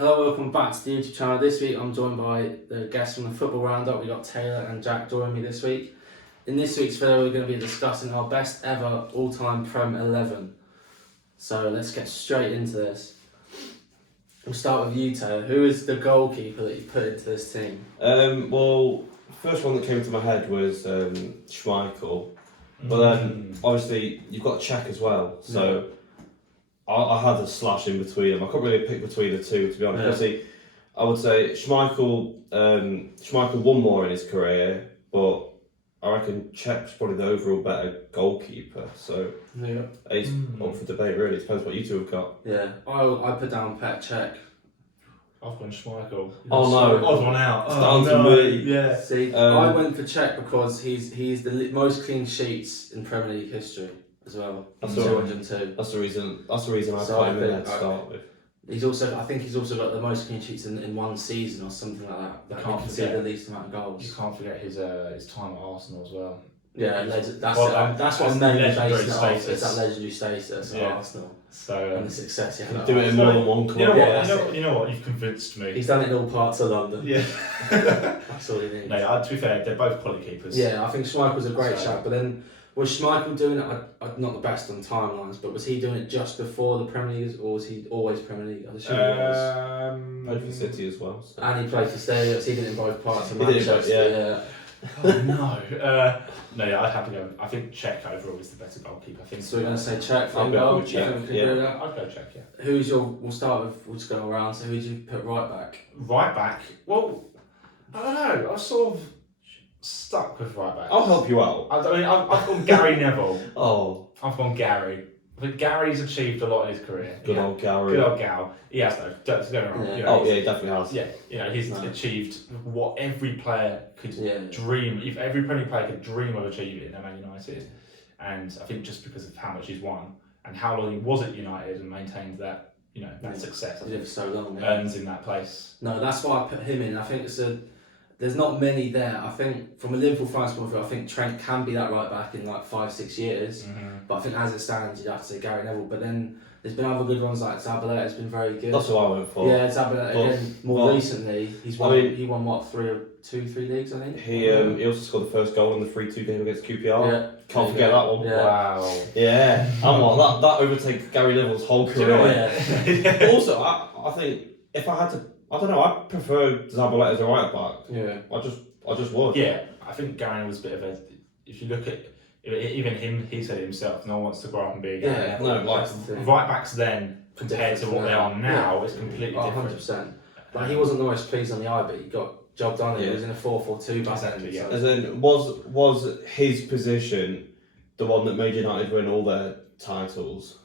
Hello, welcome back to the YouTube channel. This week I'm joined by the guests from the Football Roundup. We got Taylor and Jack joining me this week. In this week's video we're going to be discussing our best ever all-time Prem 11. So let's get straight into this. We'll start with you, Taylor. Who is the goalkeeper that you put into this team? Well, first one that came to my head was Schmeichel. But then, obviously, you've got Czech as well. So I had a slash in between them. I couldn't really pick between the two, to be honest. Obviously, I would say Schmeichel won more in his career, but I reckon Czech's probably the overall better goalkeeper. So it's up for debate, really. It depends what you two have got. Yeah, I put down Pet Czech. I've gone Schmeichel. Oh no! Odd one out. It's down to me. Yeah. See, I went for Czech because he's the most clean sheets in Premier League history as well. That's 202. That's the reason I put him in there to start with. I think he's also got the most clean sheets in one season or something like that. That can't can see the least amount of goals. You can't forget his time at Arsenal as well. Yeah, that's what I'm mainly basing it off. It's that legendary status at Arsenal. So and the success he had. Do it in more than one club. You know what? You've convinced me. He's done it in all parts of London. Yeah. That's all he needs. No, to be fair, they're both quality keepers. Yeah, I think Schmeichel's a great shout, but then was Schmeichel doing it? Not the best on timelines, but was he doing it just before the Premier League, or was he always Premier League? I assume he was. Played for City as well. So. And he played for Stadium. He did it in both parts of Manchester. Yeah. Oh no. I'd have to go. I think Czech overall is the better goalkeeper. I think. So we're going to say Czech for I'll go goal. with Czech. I'd go Czech. Yeah. Who's your? We'll start with. We'll just go around. So who did you put right back? Right back. Well, I don't know. I was sort of stuck with right back. I'll help you out. I've gone Gary Neville. Oh. I've gone Gary. I think Gary's achieved a lot in his career. Good old Gary. Good old Gal. He has though. Don't get me wrong. Yeah. You know, He definitely has. Yeah, he's achieved what every player could dream. If every Premier League player could dream of achieving at Man United, and I think just because of how much he's won and how long he was at United and maintained that, that success, He did it for so long. earns in that place. No, that's why I put him in. I think there's not many there. I think from a Liverpool fans point of view, I think Trent can be that right back in like 5-6 years. But I think as it stands, you'd have to say Gary Neville. But then there's been other good ones like Zabaleta has been very good. That's what I went for. Yeah, Zabaleta again. More recently, he won what 3 leagues, I think. He also scored the first goal in the 3-2 game against QPR. Yeah. Can't forget that one. Yeah. Wow. Yeah. That overtakes Gary Neville's whole career. Yeah. Also, I think if I had to, I don't know, I prefer Zabaleta as a right back. Yeah. I just would. Yeah, I think Gary was a bit of a. If you look at even him, he said it himself. No one wants to grow up and be a Gary Neville. Right backs then compared to what they are now is completely different. 100%. Like he wasn't the most pleased on the eye, but he got job done. He was in a 4-4-2 back then. Yeah. As in, was his position the one that made United win all their titles?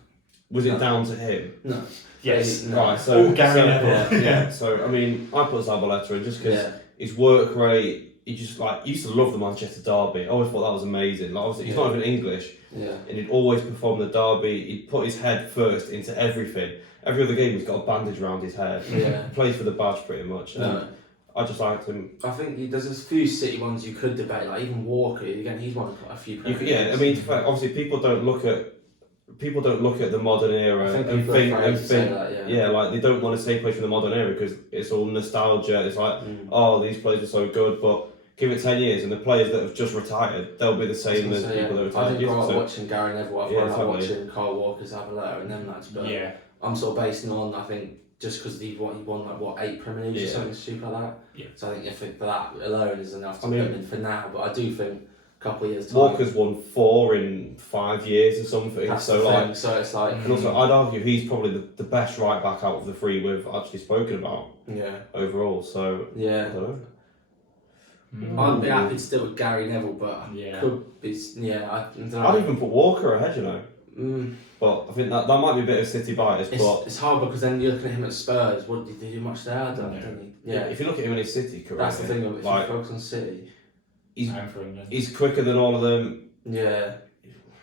Was it down to him? No. Yes. No. Right. So Gary Neville. Yeah. So I mean, I put Zabaleta in just because his work rate. He just he used to love the Manchester derby. I always thought that was amazing. Like obviously he's not even English. Yeah. And he'd always perform the derby. He'd put his head first into everything. Every other game he's got a bandage around his head. Yeah. He plays for the badge pretty much. I just liked him. I think there's a few City ones you could debate, like even Walker. Again, he's won quite a few. I mean, obviously people don't look at the modern era and think like they don't want to say plays from the modern era because it's all nostalgia. It's like these players are so good, but give it 10 years and the players that have just retired, they'll be the same as people that retired. I didn't grow up watching Gary Neville. I grew up watching Kyle Walker, Zabaleta, and them lads. But I'm sort of basing on I think just because he won like what 8 Premier Leagues or something stupid like that. Yeah. So I think for that alone is enough to put him in for now. But I do think a couple of years time. Walker's won 4 in 5 years or something. That's so so it's like. And also, I'd argue he's probably the best right back out of the 3 we've actually spoken about. Yeah. Overall, so I don't know. I'd be happy to still with Gary Neville, but could be I'd even put Walker ahead, But I think that might be a bit of City bias. But it's hard because then you're looking at him at Spurs. What did he do much there? Didn't he? Yeah. If you look at him in his City career, that's the thing. If you focus on City, he's quicker than all of them. Yeah,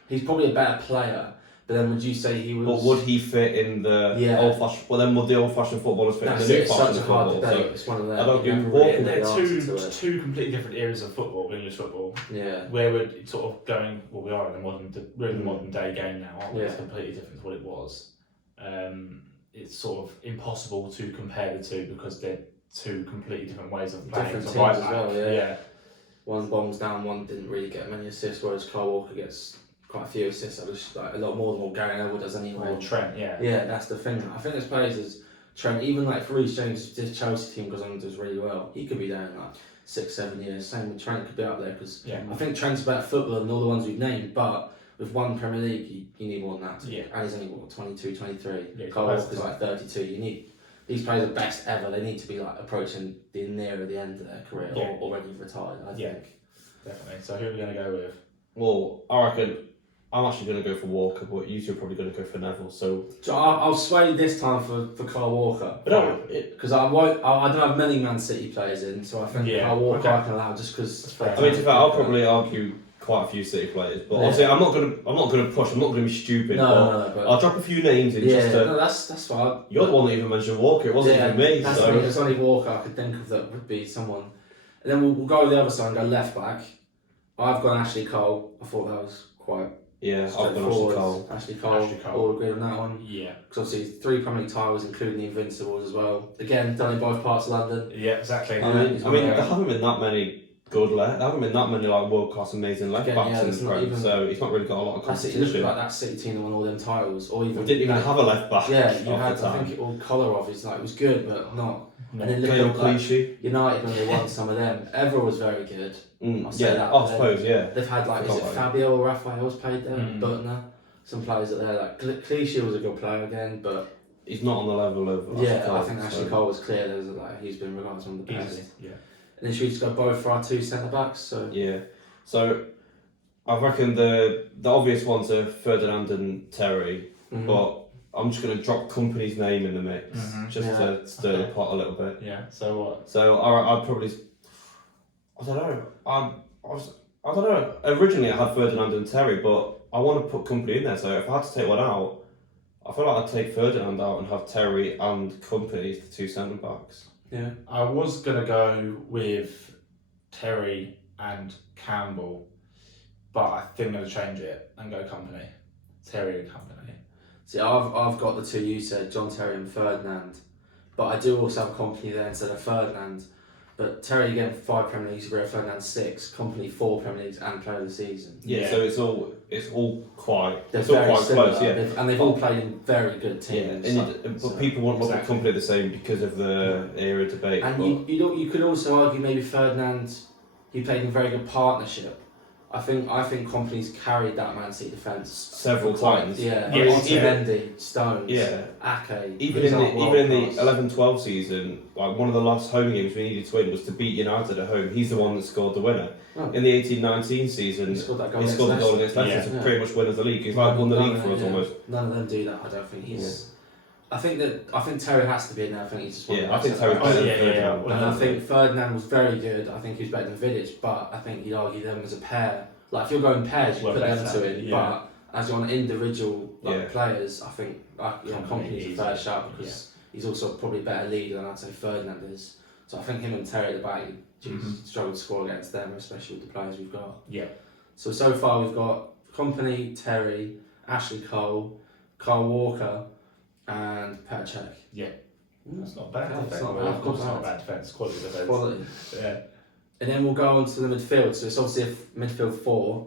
he's probably a better player. But then would you say he was? But would he fit in the old-fashioned? Well, then would the old-fashioned footballers fit in the new-fashioned football? It's one of them. I don't give Walker. They're two completely different areas of football, English football. Yeah. Where we're sort of going. Well, we're in the modern day game now, aren't we? It's completely different to what it was. it's sort of impossible to compare the two because they're two completely different ways of playing. Different So teams right as back, well, yeah. yeah. One bombs down, one didn't really get many assists, whereas Kyle Walker gets quite a few assists. That was like a lot more than what Gary Neville does anyway. Or Trent, yeah. Yeah, that's the thing. I think there's players as Trent, even like if Reece James, this Chelsea team goes on and does really well, he could be there in like 6-7 years. Same with Trent, could be up there because I think Trent's a better footballer than all the ones we've named, but with one Premier League, you need more than that. And he's only, 22, 23. Yeah, Kyle Walker's like 32. You need, these players are best ever. They need to be like approaching nearer the end of their career or already retired, I think. Definitely. So who are we going to go with? Well, I reckon I'm actually going to go for Walker, but you two are probably going to go for Neville. So I'll sway this time for Kyle Walker. Because I don't have many Man City players in, so I think Kyle Walker I can allow just because. I mean, to be fair, I'll probably argue quite a few City players, but obviously I'm not going to push. I'm not going to be stupid. No, I'll drop a few names in just to. No, that's fine. You're the one that even mentioned Walker. It wasn't even me. There's only Walker I could think of that would be someone. And then we'll go the other side and go left back. I've gone Ashley Cole. I thought that was quite. Yeah, I've gone Ashley Cole. All agreed on that one. Yeah. Because obviously 3 Premier League titles, including the Invincibles as well. Again, done in both parts of London. Yeah, exactly. I mean, there haven't been that many good left. There haven't been that many like world class amazing left backs in the Prem, so he's not really got a lot of competition. That's it. You look at like that City team that won all them titles, or even we didn't even have a left back. Yeah, you had. I think Kolarov is like it was good, but not. No. And then look at like, United when they won some of them. Evra was very good. I'll say that. I suppose, yeah. They've had like, is it Fabio or Raphael's played there? Butner. Some players that they're like, Clichy was a good player again, but he's not on the level of Cole, I think Ashley Cole was clear. There's like he's been regarded as one of the best. Yeah. And then should we just go both for our 2 centre backs? So yeah. So I reckon the obvious ones are Ferdinand and Terry, but I'm just going to drop Company's name in the mix just to stir the pot a little bit. Yeah. So what? So I'd probably. I don't know. I don't know. Originally I had Ferdinand and Terry, but I want to put Company in there. So if I had to take one out, I feel like I'd take Ferdinand out and have Terry and Company as the 2 centre backs. Yeah. I was going to go with Terry and Campbell, but I think I'm going to change it and go Company. Terry and Company. See, I've got the 2 you said, John Terry and Ferdinand, but I do also have Company there instead of Ferdinand. But Terry again 5 Premier Leagues, Ferdinand 6, Company 4 Premier Leagues and Player of the Season. Yeah. So it's all quite similar, close. Yeah. And they've all played in very good teams. Yeah. But people won't look at Company the same because of the era debate. And you could also argue maybe Ferdinand, he played in a very good partnership. I think Company's carried that Man City defence several times. Mendy, Stones, Ake. Even in the 11-12 season, like one of the last home games we needed to win was to beat United at home. He's the one that scored the winner. Oh. In the 18-19 season, he scored the goal against Leicester to pretty much win us the league. He's like won the league for us almost. None of them do that. I don't think he's. I think Terry has to be in there. I think he's just one I think Terry's better than Ferdinand. And I think Ferdinand was very good. I think he was better than Vidic, but I think you'd argue them as a pair. Like if you're going pairs, you put them two in. But as you're on individual players, I think Company's a fair shout because he's also probably a better leader than I'd say Ferdinand is. So I think him and Terry at the back, struggle to score against them, especially with the players we've got. Yeah. So far we've got Company, Terry, Ashley Cole, Kyle Walker, and Petr Cech. Yeah. That's not bad. That's not bad. Of course, it's not bad defence. Quality defence. Quality. Yeah. And then we'll go on to the midfield. So it's obviously a midfield 4.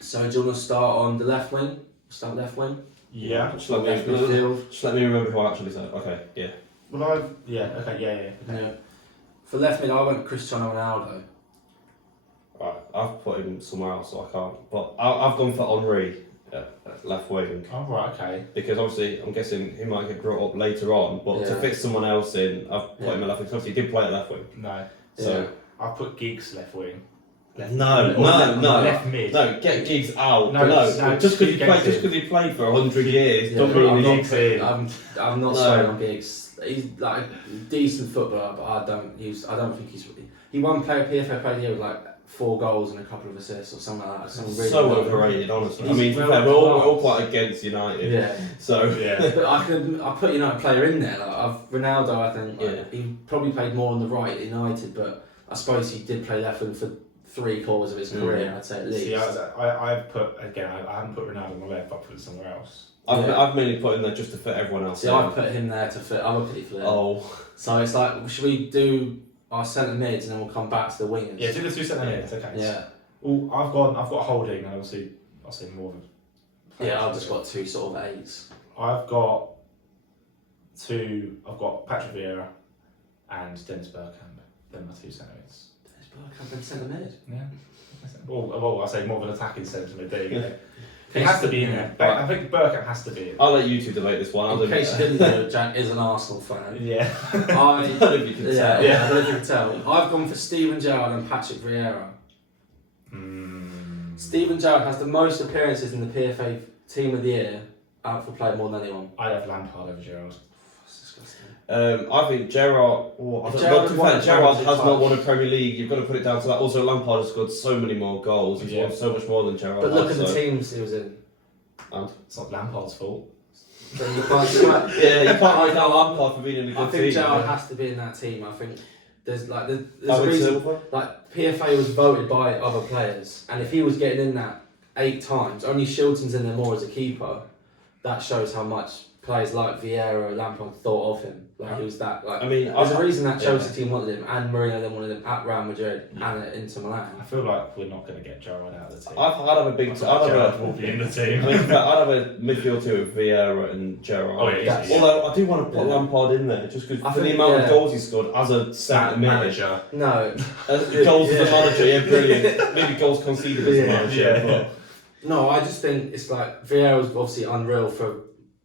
So do you want to start on the left wing? Start left wing? Yeah. Just let me remember who I actually said. Okay, yeah. Well, Okay. For left mid, I went Cristiano Ronaldo. Right, I've put him somewhere else, so I can't. But I've gone for Henry at left wing. Oh, right, okay. Because obviously, I'm guessing he might get brought up later on, but to fit someone else in, I've put him at left wing. Because he did play at left wing. No. So I've put Giggs left wing. No. Left mid. No, get Giggs out. No, just because he played for 100 years, don't mean Giggs in. I'm not straight on Giggs. He's like a decent footballer, but I don't think he's. He won PFA Player of the Year with like 4 goals and a couple of assists or something like that. Really so overrated, honestly. I mean, we're all quite against United. Yeah. So but I put United player in there. Like Ronaldo, I think he probably played more on the right at United, but I suppose he did play left wing for 3/4 of his career. I'd say at least. See, I've put again. I haven't put Ronaldo on the left. I put it somewhere else. I've mainly put him there just to fit everyone else. See, I've put him there to fit other people in. Oh. So it's like, should we do our centre mids and then we'll come back to the wingers? Yeah, do the two centre mids. Okay. Yeah. Well, I've got Holding, and obviously I'll say more of a. Yeah, I've just got two sort of 8s. I've got Patrick Vieira and Dennis Bergkamp. They're my two centre mids. Dennis Bergkamp and centre mid. Yeah. Well, I say more of an attacking centre mid. There you go. He has to be in there. I think Bergkamp has to be in. I'll let you two debate this one. In case you didn't know, Jack is an Arsenal fan. Yeah. I don't know if you can tell. Yeah, I don't know if you can tell. I've gone for Steven Gerrard and Patrick Vieira. Steven Gerrard has the most appearances in the PFA Team of the Year, out for play more than anyone. I'd have Lampard over Gerrard. That's disgusting. I think Gerrard. Gerrard has not won a Premier League. You've got to put it down to that. Also, Lampard has scored so many more goals. He's won so much more than Gerrard. But look at the teams he was in. And it's not Lampard's fault. So you can't, you can't write down Lampard for being in a good team. I think Gerrard has to be in that team. I think there's a reason. Like PFA was voted by other players, and if he was getting in that 8 times, only Shilton's in there more as a keeper. That shows how much players like Vieira or Lampard thought of him. Like he was that. Like, there's a reason that Chelsea team wanted him, and Mourinho then wanted him at Real Madrid and at Inter Milan. I feel like we're not going to get Gerrard out of the team. I'd have a big. Gerrard will be in the team. I'd have a midfield two with Vieira and Gerrard. Oh, yeah, Although I do want to put Lampard in there just because for the amount of goals he scored as a centre manager. No. Goals as a manager, yeah, brilliant. Maybe goals conceded as a manager. But. No, I just think it's like Vieira was obviously unreal for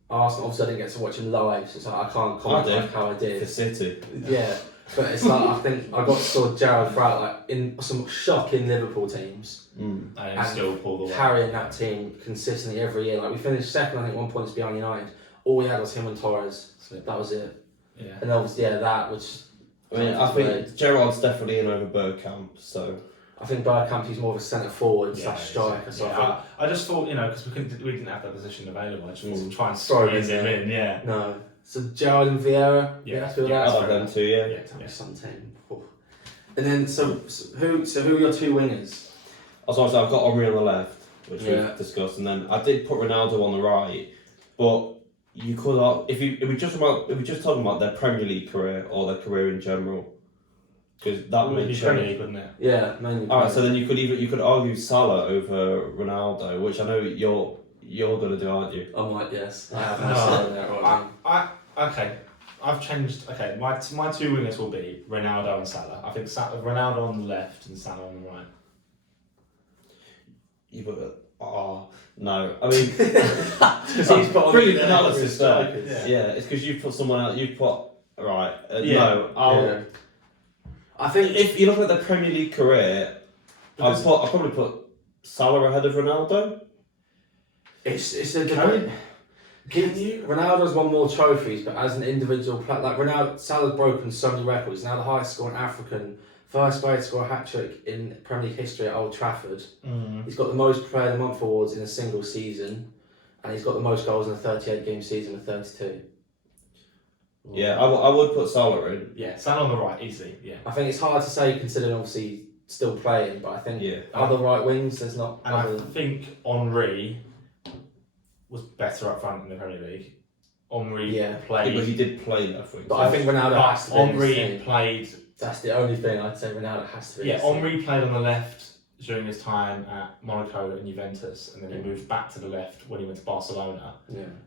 Arsenal. Obviously, I didn't get to watch him live, so I can't comment like how I did. For City. Yeah, but it's like I think I got to saw Gerrard throughout like in some shocking Liverpool teams, and still pull the way. Carrying that team consistently every year. Like we finished second, I think 1 point behind United. All we had was him and Torres. That was it. Yeah. And obviously, that which. I mean, I think Gerrard's definitely in over Bergkamp, so. I think Bergkamp is more of a centre forward / striker. So I just thought, because we didn't have that position available, I just wanted to try and throw squeeze him in. Yeah. No. So Gerrard and Vieira. Yeah. I'd have them too. Yeah. Yeah. Some team. And then so who are your 2 wingers? I've got Henry on the left, which we've discussed, and then I did put Ronaldo on the right, but you could if we just talking about their Premier League career or their career in general. Because that would be Premier League, wouldn't it? Yeah, mainly. Alright, so then you could argue Salah over Ronaldo, which I know you're gonna do, aren't you? I might, yes. I have Salah there right Okay, I've changed. Okay, my 2 wingers will be Ronaldo and Salah. I think Ronaldo on the left and Salah on the right. No. I mean, he's put brilliant analysis there. Yeah, it's because you've put someone else. You've put no. I think if you look at the Premier League career, I'll probably put Salah ahead of Ronaldo. It's a debate. Ronaldo's won more trophies, but as an individual player, like Salah's broken so many records. Now the highest scoring African, first player to score a hat-trick in Premier League history at Old Trafford. He's got the most Player of the Month awards in a single season, and he's got the most goals in a 38-game season with 32. Yeah, I would put Salah in. Yeah, Salah on the right, easily. Yeah. I think it's hard to say considering obviously still playing, but I think other right wings there's not. And I think Henry was better up front in the Premier League. Henry played. Yeah, but he did play that for. But I think Ronaldo has to be. Henry played. That's the only thing I'd say. Ronaldo has to be. Yeah, Henry played on the left during his time at Monaco and Juventus, and then he moved back to the left when he went to Barcelona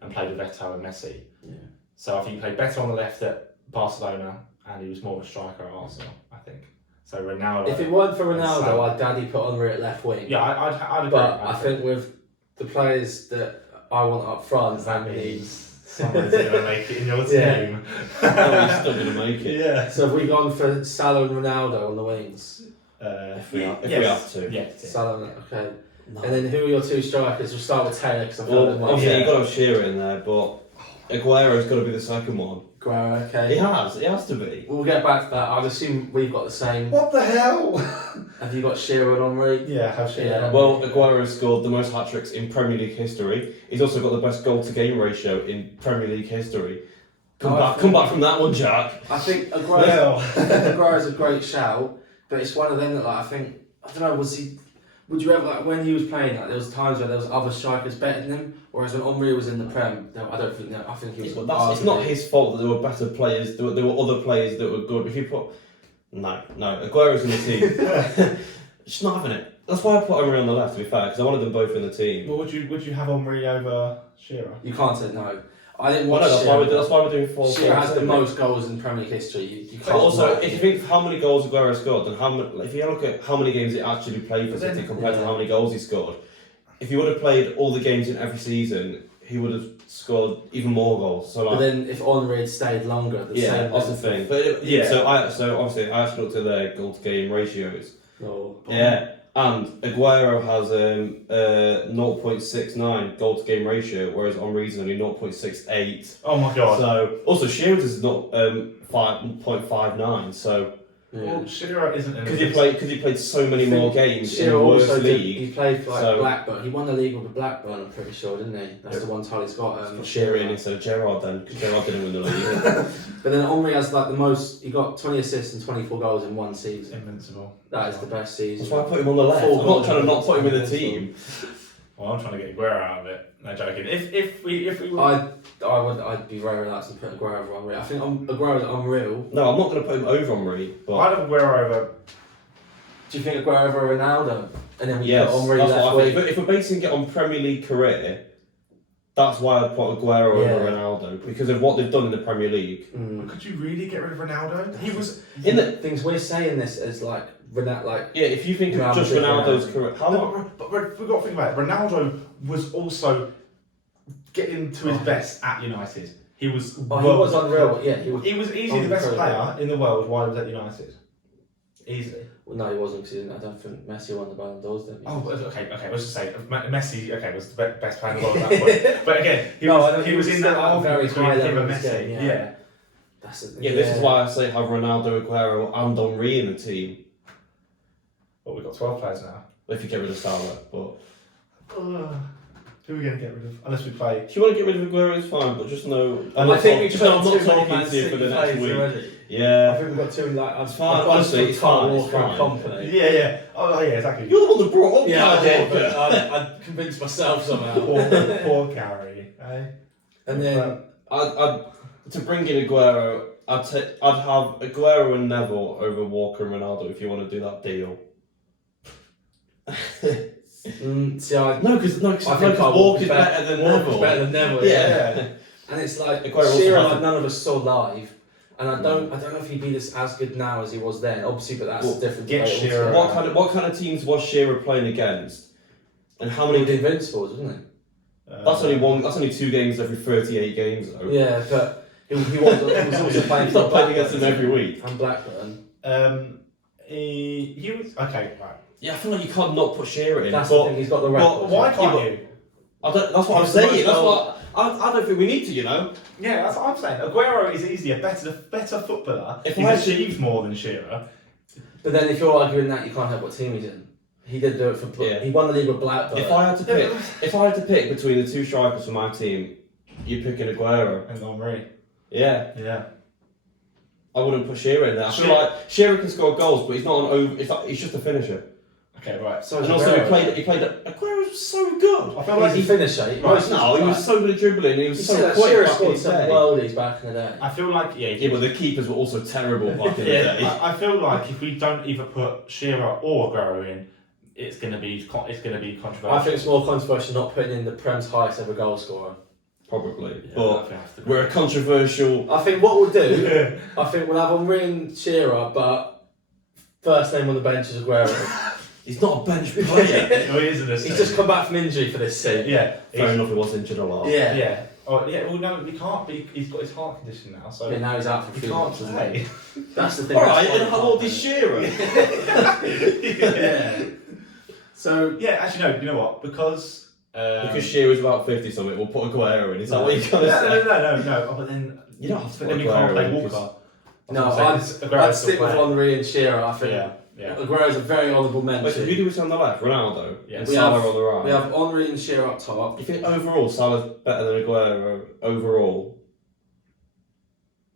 and played with Eto'o and Messi. Yeah. So I think he played better on the left at Barcelona, and he was more of a striker at Arsenal, I think. So Ronaldo. If it weren't for Ronaldo, I'd daddy put Henry at left wing. Yeah, I'd agree. But I think with the players that I want up front, that means someone's going to make it in your team. No, he's still going to make it. Yeah. So have we gone for Salah and Ronaldo on the wings? If we have to. Yeah. Salah, okay. No. And then who are your 2 strikers? We'll start with Taylor because I feel obviously you've got to have Shearer in there, but Aguero's got to be the second one. Aguero, okay. He has to be. We'll get back to that. I'd assume we've got the same. What the hell? Have you got Shearer and Henry? Yeah, I have Shearer. Yeah. Well, Aguero scored the most hat-tricks in Premier League history. He's also got the best goal-to-game ratio in Premier League history. Come back from that one, Jack. I think Aguero's a great shout, but it's one of them that I don't know, Would you ever, like, when he was playing, like, there was times where there was other strikers better than him, whereas when Henry was in the Prem, I don't think that. I think he was. Yeah, but it's not his fault that there were better players. There were other players that were good. If you put Aguero's in the team, just not having it. That's why I put Henry on the left. To be fair, because I wanted them both in the team. Well, would you have Henry over Shearer? You can't say no. I didn't Well, watch. no, that's why we're doing 4. Shearer has the most goals in Premier League history. You can't. But also, if you think how many goals Aguero scored, and if you look at how many games he actually played for City compared to how many goals he scored, if he would have played all the games in every season, he would have scored even more goals. So, like, but then if Henry had stayed longer, that's the thing. But so obviously I actually looked at their goal to game ratios. Oh, Yeah. And Aguero has 0.69 goal to game ratio, whereas Henry's only 0.68. Oh my god! So also Shearer's is not 5.59. So well, Shearer isn't because he played so many more games in the Shearer worst also league. he played for Blackburn. He won the league with Blackburn, I'm pretty sure, didn't he? That's the one title he's got. Put Shearer in instead of Gerrard then, because Gerrard didn't win the league. But then Henry has like the most. He got 20 assists and 24 goals in one season. Invincible. That is the best season. That's why I put him on the left. I'm not trying to not put him in the team. Well, I'm trying to get Aguero out of it. No joking. If we were... I'd be very relaxed and put Aguero over Henry. I think Aguero's unreal. No, I'm not going to put him over Henry. But I'd have Aguero over. Do you think Aguero over Ronaldo? And then we yes, put Henry that's left what I wing? think. If we're basing it on Premier League career, that's why I'd put Aguero over Ronaldo, because of what they've done in the Premier League. Could you really get rid of Ronaldo? He was in the things we're saying this as like Ronaldo, like if you think of just Ronaldo's career, but we've got to think about it. Ronaldo was also getting to his best at United. He was. He was unreal. Yeah, he was easily the best player in the world while he was at United. Easily. Well, no, he wasn't, because I don't think Messi won the Ballon d'Ors, did he? Oh, okay. Let's just say Messi. Okay, was the best player in the world at that point. But again, he was in that very high level of Messi. Messi. Yeah. That's the thing. this is why I say have Ronaldo, Aguero, and Henry in the team. Well, we've got 12 players now. If you get rid of Salah, but Who are we going to get rid of? Unless we play. if you want to get rid of Aguero, it's fine. But just know. I think we've I'm not too many talking Man to you for the City next players week. already. Yeah. I think we've got too like. It's fine. Honestly, it's fine. It's fine. Company. Yeah. Oh, yeah, exactly. You're the one that brought up. Yeah, I Kyle did, Walker. but I convinced myself somehow. poor Carey. Eh? And then I'd to bring in Aguero, I'd have Aguero and Neville over Walker and Ronaldo if you want to do that deal. Because Walker's better than Neville. Better than Neville. Yeah. And it's like Aguero Shearer, also like none of us saw live. And I don't know if he'd be as good now as he was then. Obviously, but that's a different get debate Shearer. altogether. What kind of teams was Shearer playing against? And how He many? was Invincibles, wasn't he? That's only 2 games every 38 games though. Yeah, but he was also playing. He's not playing against them every week. And Blackburn. He was okay, right. Yeah, I feel like you can't not put Shearer in. That's the thing. He's got the record. But why can't you? That's what I'm saying. That's what I don't think we need to. Yeah, that's what I'm saying. Aguero is easily a better footballer. If he's I achieved more than Shearer. But then, if you're arguing that, you can't help what team he's in. He did do it for. He won the league with Blackburn. If I had to pick between the 2 strikers for my team, you're picking Aguero And Henry. Yeah. Yeah. I wouldn't put Shearer in there. I feel like Shearer can score goals, but he's not an over. He's just a finisher. Okay, right. So and also he played. Aguero was so good. I feel like he finished it. He was so good at dribbling. He was so quick. Shearer scored some worldies back in the day. I feel like but the keepers were also terrible back in the day. I feel like if we don't either put Shearer or Aguero in, it's going to be controversial. I think it's more controversial not putting in the Prem's highest ever goal scorer. Probably, Yeah, but we're a controversial. I think what we'll do, I think we'll have Henry and Shearer, but first name on the bench is Aguero. He's not a bench player. No, he isn't. He's just come back from injury for this season. Yeah, fair enough. He was injured a lot. Yeah. Yeah. Oh, yeah. Well, no, he can't be. He's got his heart condition now, so now he's out for a he few can't months. play. That's the thing. All right, and how old is Shearer? Yeah. So actually, no. You know what? Because Shearer's about 50 something, we'll put Aguero in. Is that what you're gonna say? No. Oh, but then You don't have to but put then you can't Aguero play in, Walker. no, I'd stick with Henry and Shearer. I think Aguero's a very honourable Wait, mention. who do we say on the left? Ronaldo. Yeah. And We Salah have- on the right. We have Henry and Shearer up top. You think overall Salah's better than Aguero overall?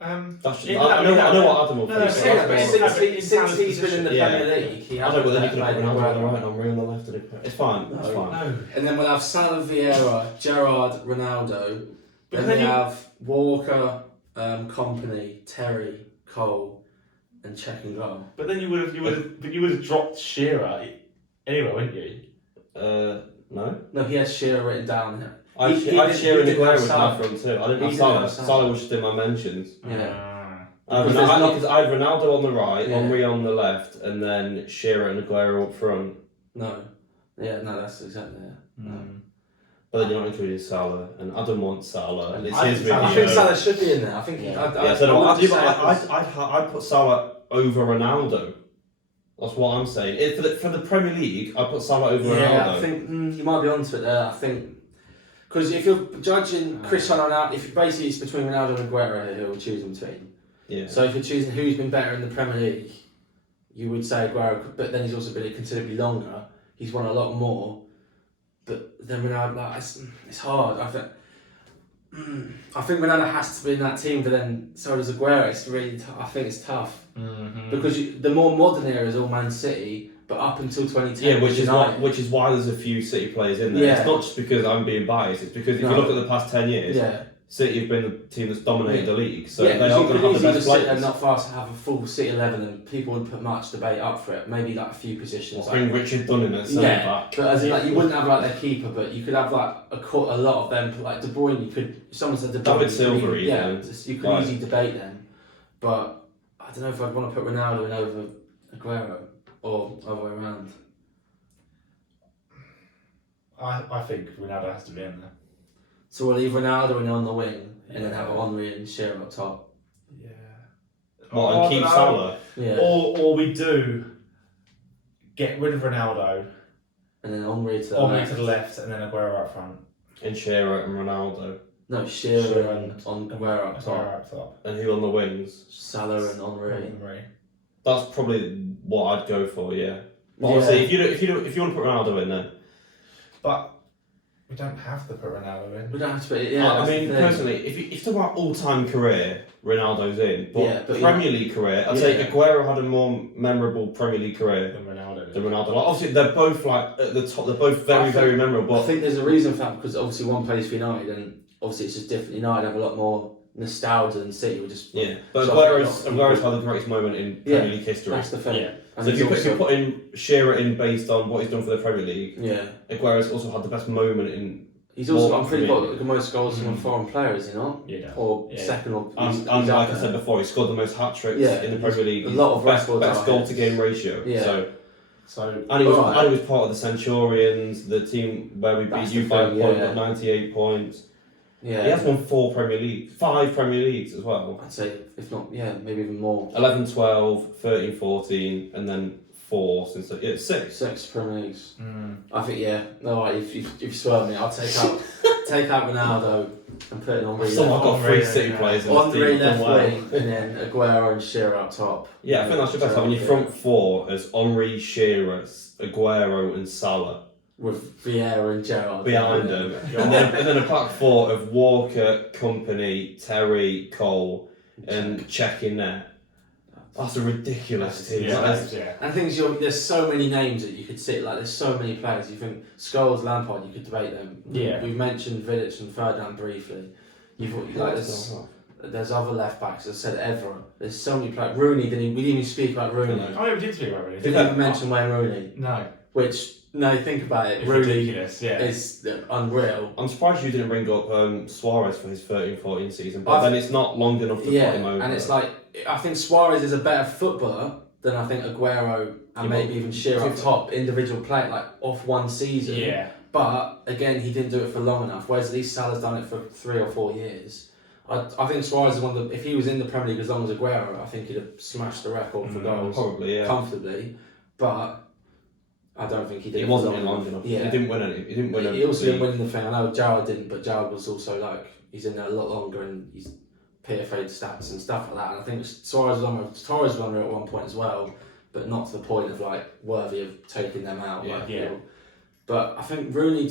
That's Yeah, I know what Adam will no, think. Yeah, but it's since he's been in the Yeah. Premier League, he I has don't. But then you can played put Ronaldo on the Aguero. right and Henry on the left. It's fine. It's No. fine. No. And then we'll have Salah, Vieira, Gerrard, Ronaldo. But Then then we you- have Walker, Company, Terry, Cole, and Check and Goal. But then you would have dropped Shearer anyway, wouldn't you? No. No, he had Shearer written down here. I had didn't- Shearer and he didn't Aguero have with my Salah. front two. I didn't He have didn't Salah. have Salah. Salah was just in my mentions. Yeah. I had Because there's Ronaldo on the right, Yeah. Henry on the left, and then Shearer and Aguero up front. No. Yeah, no, that's exactly it. No. But then you're not including Salah, and Adam wants Salah, and it's I his think Salah- I video. think Salah should be in there. I think I'd put Salah over Ronaldo. That's what I'm saying. For the Premier League, I put Salah over Yeah, Ronaldo. I think you might be onto it there. I think because if you're judging Cristiano Ronaldo, if basically it's between Ronaldo and Aguero who we're choosing between. Yeah. So if you're choosing who's been better in the Premier League, you would say Aguero, but then he's also been it considerably longer. He's won a lot more, but then Ronaldo, like, it's hard. I think Ronaldo has to be in that team, but then so does Aguero. It's really, I think it's tough because the more modern era is all Man City, but up until 2010, Yeah, which is why there's a few City players in there. Yeah. It's not just because I'm being biased. It's because if you look at the past 10 years, yeah. City have been the team that's dominated the league, so Yeah, they are you going could to have the easily best just sit players. and not fast have a full City 11 and people wouldn't put much debate up for it. Maybe like a few positions. Bring Richard Dunn in at centre back. But as in like you wouldn't have like their keeper, but you could have like a lot of them. Like De Bruyne, you could. If someone said De Bruyne, David Silva, you could easily debate them. But I don't know if I'd want to put Ronaldo in over Aguero or other way around. I think Ronaldo has to be in there. So we'll leave Ronaldo in on the wing and then have Henry and Shearer up top. Yeah. And keep Salah. Yeah. Or we do get rid of Ronaldo, And then Henry to the Henry left. to the left, and then Aguero up front. And Shearer and Ronaldo. No, Shearer and Aguero up top. Aguero up top. And who on the wings? Salah and Henry. Henry. That's probably what I'd go for, yeah. But Yeah. obviously, if you want to put Ronaldo in there, But we don't have to put Ronaldo in. We don't have to put it. Yeah. I that's mean, the thing. personally, if you talk about all-time career, Ronaldo's in. But but Premier League career, I'd say Yeah. Aguero had a more memorable Premier League career Than Ronaldo. than Ronaldo. Like, obviously, they're both like at the top. They're both I very think- memorable. I But think there's a reason for that because obviously one plays for United and obviously it's just different. United have a lot more nostalgia than City. We're just yeah, but So Aguero's I think had the greatest moment in Premier League history. that's the thing. Yeah. And So if he's you're putting Shearer in based on what he's done for the Premier League, yeah, Aguero's also had the best moment in. he's also More I'm pretty for me. got the most goals from a foreign player, is he not? Yeah. Or Yeah. second or And he's like up I said there. before, he scored the most hat tricks Yeah, in the he's Premier League. a lot of best records goal out to there. game ratio. Yeah. So And he was Alright. part of the Centurions, the team where we beat That's you the 5 thing, points, yeah. got 98 points. Yeah, He has won 5 Premier Leagues as well. I'd say if not, maybe even more. 11, 12, 13, 14, and then 4 since 6. 6 Premier Leagues. I think if you swear me, I'll take out Ronaldo and put it on. Someone got 3 City players in this Henry team. left Done well. wing and then Aguero and Shearer up top. Yeah, I think that's your best. Having your front 4 as Henry, Shearer, Aguero, and Salah With Vieira and Gerrard behind them, and then a back 4 of Walker, Company, Terry, Cole, and Check in there. That's a ridiculous team. yeah. And the thing is, there's so many names that you could sit. Like, there's so many players. You think Scholes, Lampard, you could debate them. Yeah. We've mentioned Vidic and Ferdinand briefly. There's other left backs. As I said, Evra. There's so many players. Rooney. We didn't even speak about Rooney. Oh, yeah, we did speak about Rooney. Didn't even mention Wayne Rooney. No. Which, no, think about it. It's Rooney ridiculous, yeah. is unreal. I'm surprised you didn't bring up Suarez for his 13-14 season, but then it's not long enough to put him over. And it's like, I think Suarez is a better footballer than I think Aguero and maybe even Shearer up top, individual play, like off one season. Yeah. But again, he didn't do it for long enough. Whereas at least Salah's done it for 3 or 4 years. I think Suarez is one of the. If he was in the Premier League as long as Aguero, I think he'd have smashed the record for goals probably, yeah. comfortably. But I don't think he did. It it wasn't for in long enough. Yeah. He didn't win any. He didn't win. He also didn't win the thing. I know Gerrard didn't, but Gerrard was also like he's in there a lot longer and he's PFA stats and stuff like that. And I think Torres was on at one point as well, but not to the point of like worthy of taking them out. Yeah. But I think Rooney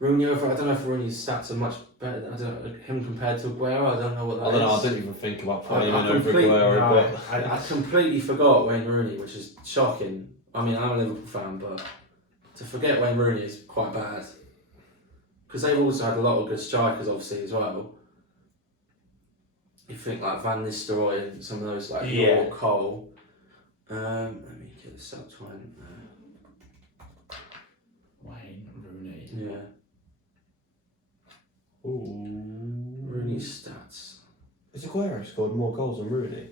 over. I don't know if Rooney's stats are much better. I don't know, him compared to Aguero. I don't know what that I don't know. I is. didn't even think about putting him I in over completely- Aguero. But I completely forgot Wayne Rooney, which is shocking. I mean, I'm a Liverpool fan, but to forget Wayne Rooney is quite bad. Because they've also had a lot of good strikers, obviously, as well. You think like Van Nistelrooy and some of those, like Law Cole. Let me get this up to Wayne Rooney. Yeah. ooh, Rooney's stats. has Aguero scored more goals than Rooney?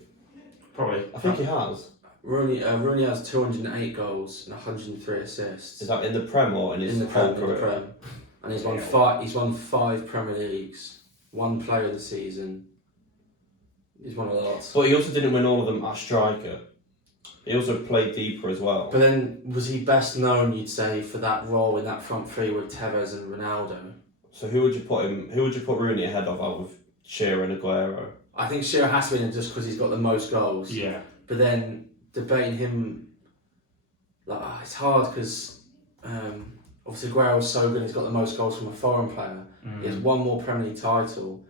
Probably. I think he has. Rooney has 208 goals and 103 assists. Is that in the Prem or in his whole career? And he's won five. He's won 5 Premier Leagues, 1 Player of the Season. He's won a lot. But he also didn't win all of them as striker. He also played deeper as well. But then, was he best known, you'd say, for that role in that front three with Tevez and Ronaldo? So who would you put Rooney ahead of out of Shearer and Aguero? I think Shearer has to be in just because he's got the most goals. Yeah. But then debating him, like it's hard because obviously Aguero's so good. He's got the most goals from a foreign player. He has 1 more Premier League title.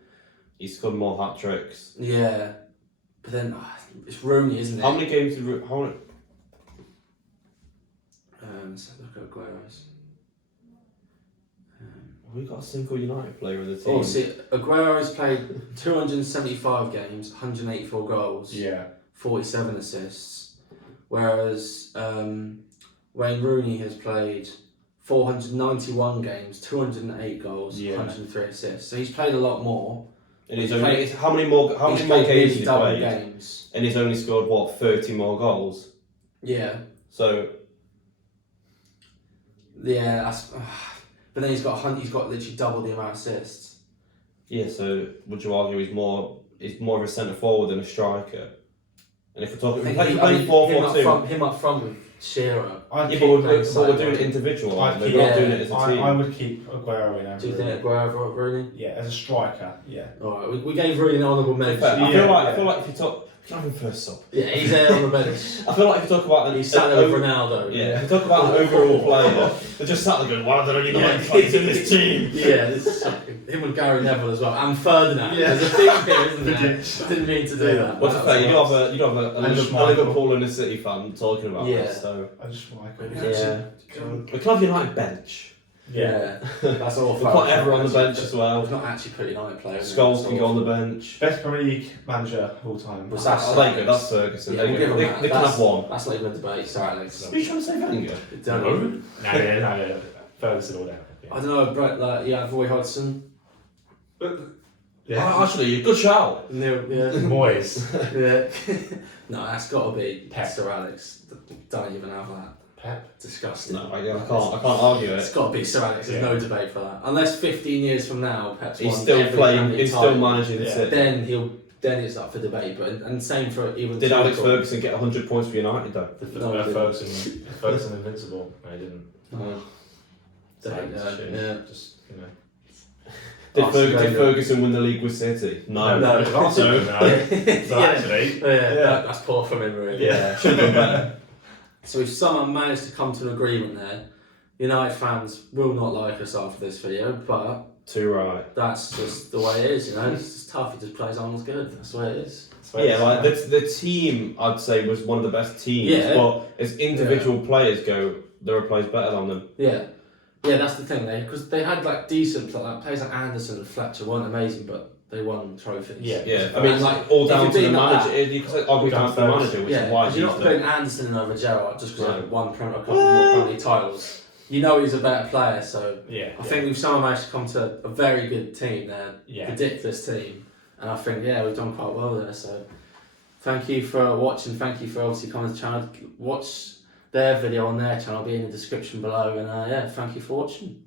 He's scored more hat tricks. Yeah, but then it's Rooney, isn't it? How many games did Let's look at Aguero's. we got a single United player in the team? Oh, see, Aguero's played 275 games, 184 goals, 47 assists, whereas Wayne Rooney has played 491 games, 208 goals, 103 assists. So he's played a lot more. And how many more games has he played? Games. And he's only scored 30 more goals. Yeah. So yeah, but then he's got literally double the amount of assists. yeah, so would you argue he's more of a centre forward than a striker? And if we're talking, we're playing 4-4-2. Him up front with Shearer. But we're doing it individual. We're not doing it as a team. I would keep Aguero in over Do you think Aguero over Rooney? Yeah, as a striker, yeah. Alright, we gave Rooney an honourable mention. I feel like if you talk, can I have him first sub? Yeah, he's there on the bench. I feel like if you talk about He's sat there with Ronaldo. Yeah, if you talk about an overall player, they're just sat there going, why are there only 9 players in this team? Yeah, this is shocking. Him and Gary Neville as well, and Ferdinand. Yeah. There's a thing here, isn't there? Didn't mean to do that. What's the fair? You do have a Liverpool and a City fan talking about this, so I just like we can have United bench. Yeah, that's awful. We've got everyone on the bench as well. We've not actually put United players. Scholes can go on the bench. Best Premier League manager of all time. That's Ferguson. Yeah, they can have one. That's not even a debate. Sorry, Alex. Are you trying to say Wenger? No. Ferguson all down. I don't know, Brett. Roy Hodgson. Yeah. Actually, good shout. Neil, yeah. Moyes. Yeah. No, that's got to be Pep. Sir Alex. Don't even have that. Pep. Disgusting. No, I can't argue It's it. got to be Sir Alex. There's no debate for that. Unless 15 years from now, Pep's He's won still every playing. Premier League He's title, still managing the City. Then it's up for debate. But and same for even. Did Alex Ferguson get 100 points for United though? Ferguson invincible. No, he didn't. No. Just Did Ferguson win the league with City? No. So actually, that's poor from him, really. Yeah, should have been better. So if someone managed to come to an agreement there, United fans will not like us after this video, but Too right. that's just the way it is, you know. It's just tough. It just plays on as good. That's the way it is. Yeah, like the team, I'd say, was one of the best teams. Yeah. But as individual players go, there are players better than them. Yeah, that's the thing. Because they had like decent players like Anderson and Fletcher weren't amazing, but they won trophies. Yeah. I mean, like all down to the manager. You could say all down to the manager, which is why you're not putting Anderson in over Gerrard just because he won a couple more Premier League titles. You know he's a better player, so I think we've somehow managed to come to a very good team there, ridiculous team, and I think we've done quite well there. So thank you for watching. Thank you for obviously coming to the channel. Watch their video on their channel, be in the description below, and thank you for watching.